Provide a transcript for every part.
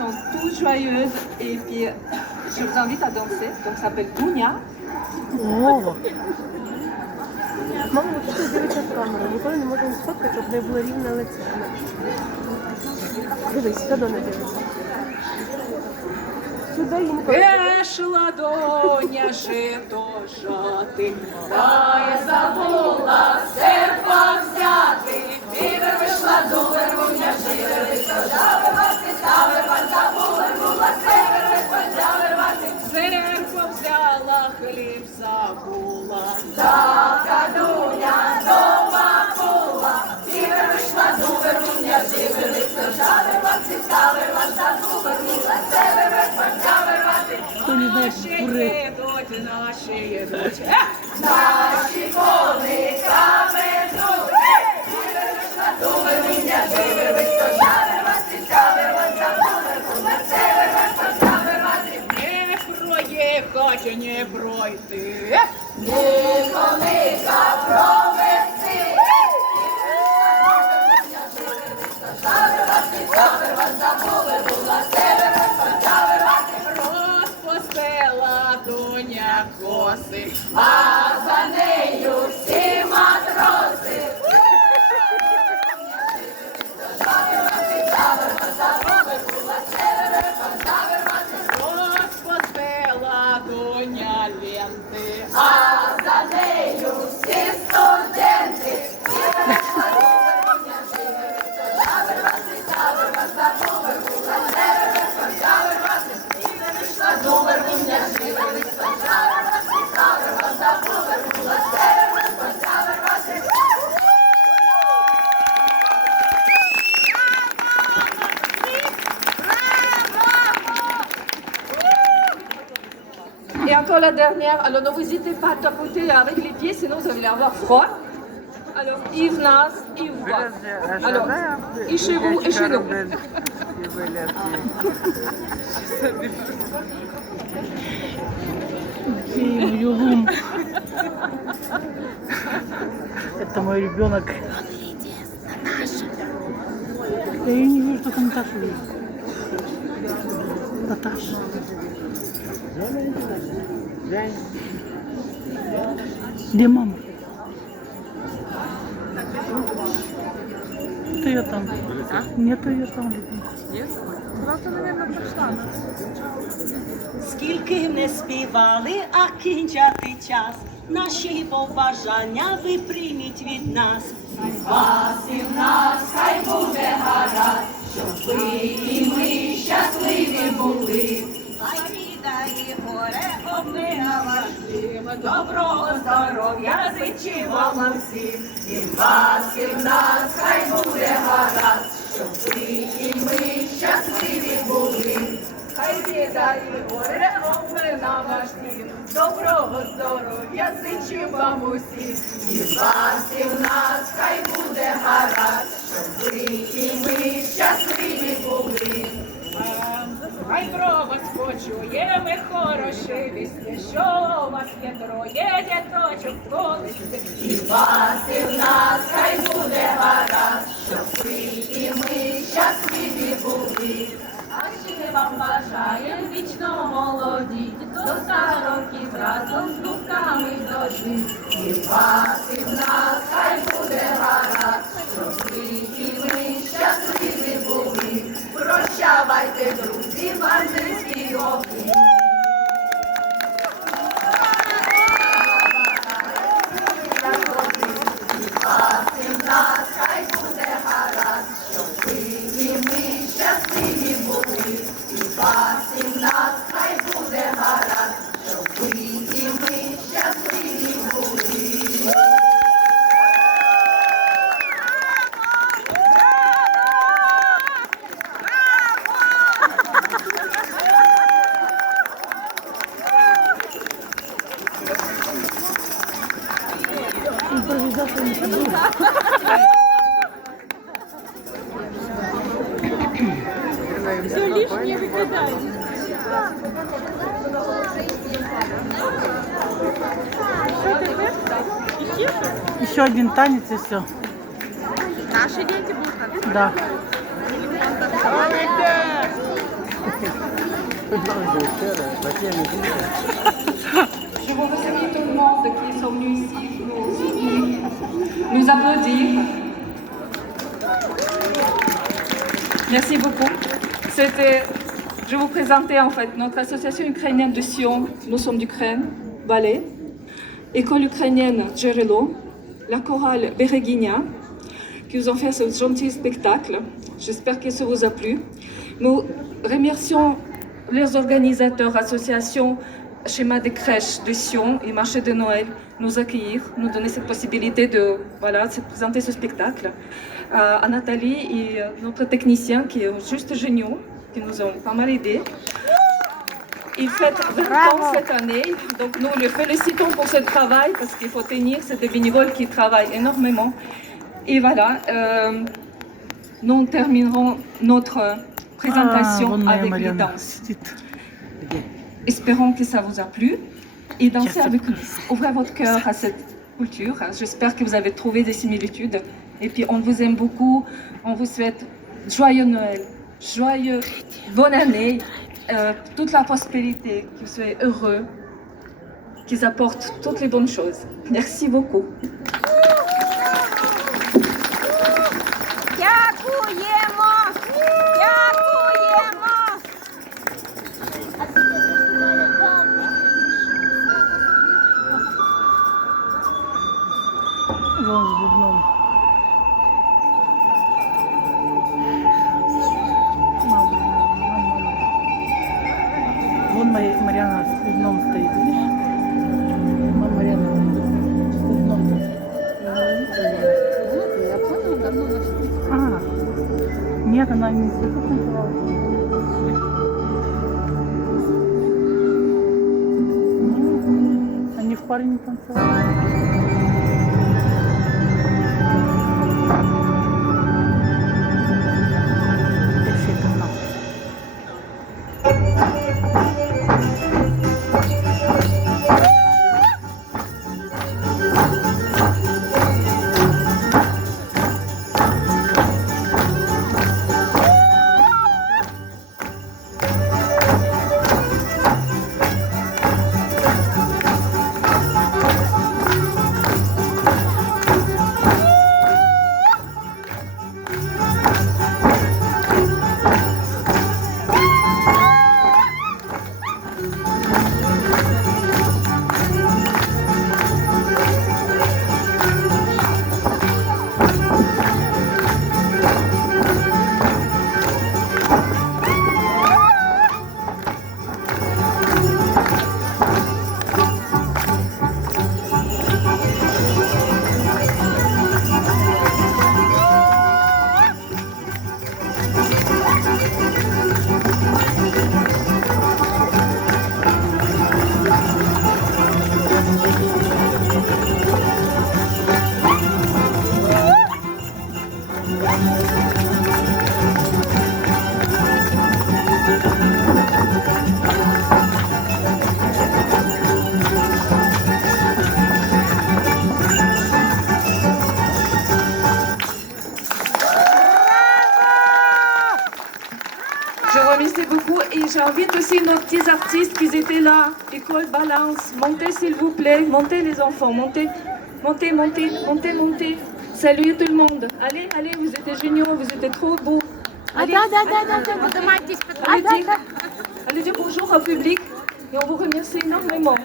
chansons toutes joyeuses et puis je vous invite à danser. Donc ça s'appelle Gounia. О! Мама постійно дивиться в камеру, ніколи не можемо сфоткати, щоб не було рівне лице. Дивись, сюди не дивиться. Сюди їм Вешла доня жито жати, та й забула серпа взяти. наші ручки. Наші колика ведуть. Думи міння, диви, вистачали вас, на себе вас, постави вас. Не проїхати, не пройти. Ніколика провести. Думи міння, коси, а за нею Et encore la dernière. Alors ne vous hésitez pas à tapoter avec les pieds, sinon vous allez avoir froid. Alors, и в нас, и в вас. Alors, и chez vous, et chez nous. Юлум. Это мой ребенок. Я ее не вижу, только Наташу вижу. Наташа. Где мама? Нет ее там. Нет ее там. Скільки не співали, а кінчати час. Наші побажання ви прийміть від нас. Вас і в нас хай буде гаразд, щоб ви і ми щасливі були. Обмина доброго здоров'я зичимо вам всім. І вас і в нас хай буде гаразд, щоб ви і ми щасливі були. Хай біда і горе омина ваш дім. Доброго здоров'я зичу вам усім. І вас, і в нас хай буде гаразд, щоб ви і ми щасливі були. Хай про вас почуємо хороші вісні, що у вас є троє діточок колишці. І вас, і в нас хай буде гаразд, щоб ви і ми щасливі були. А ще вам бажаємо вічно молоді, до ста разом з думками дожити. І вас, і в нас хай буде гаразд, щоб ви і ми щасливі були. Прощавайте, друзі, бандитські Dios. Еще один танец и все. Наші діти будуть. Да. Молодець! Je vous remercie tout le monde qui sont venus ici nous soutenir, nous applaudir. Merci beaucoup. C'était, je vous présentais en fait notre association ukrainienne de Sion. Nous sommes d'Ukraine, Ballet, école ukrainienne Djerelo, la chorale Bereginia, qui nous ont fait ce gentil spectacle. J'espère que ça vous a plu. Nous remercions les organisateurs, associations, schéma des crèches de Sion et marché de Noël, nous accueillir, nous donner cette possibilité de, voilà, présenter ce spectacle. Euh, Nathalie et euh, notre technicien qui est juste géniaux, qui nous ont pas mal aidés. Il fête 20 ans cette année, donc nous le félicitons pour ce travail parce qu'il faut tenir, c'est des bénévoles qui travaillent énormément. Et voilà, euh, nous terminerons notre présentation Ah, avec les danses. Espérons que ça vous a plu et dansez avec nous. Ouvrez votre cœur à cette culture. J'espère que vous avez trouvé des similitudes. Et puis on vous aime beaucoup. On vous souhaite joyeux Noël, joyeux bonne année, euh, toute la prospérité, que vous soyez heureux, qu'ils apportent toutes les bonnes choses. Merci beaucoup. Они в паре не танцевали. Aussi nos petits artistes qui étaient là. École Balance, montez s'il vous plaît, montez les enfants, montez, montez, montez, montez, montez. Salut tout le monde. Allez, allez, vous êtes géniaux, vous êtes trop beaux. Allez, allez, dire, allez dire bonjour au public et on vous remercie énormément.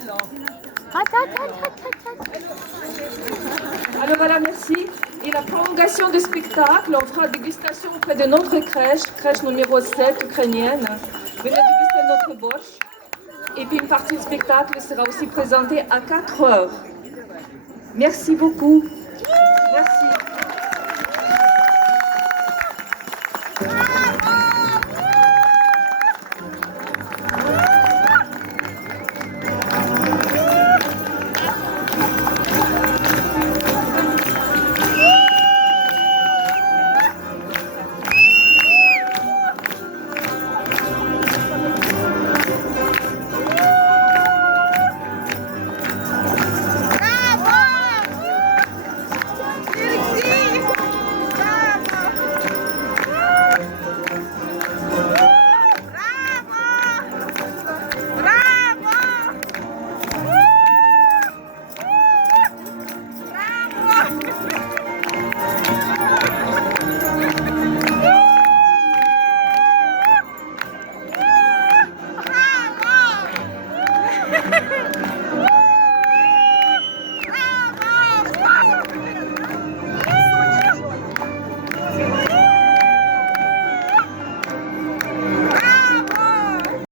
Alors voilà, merci. Et la prolongation du spectacle, on fera dégustation auprès de notre crèche, crèche numéro 7 ukrainienne. Notre boche. Et puis une partie du spectacle sera aussi présentée à 4 heures. Merci beaucoup. Merci.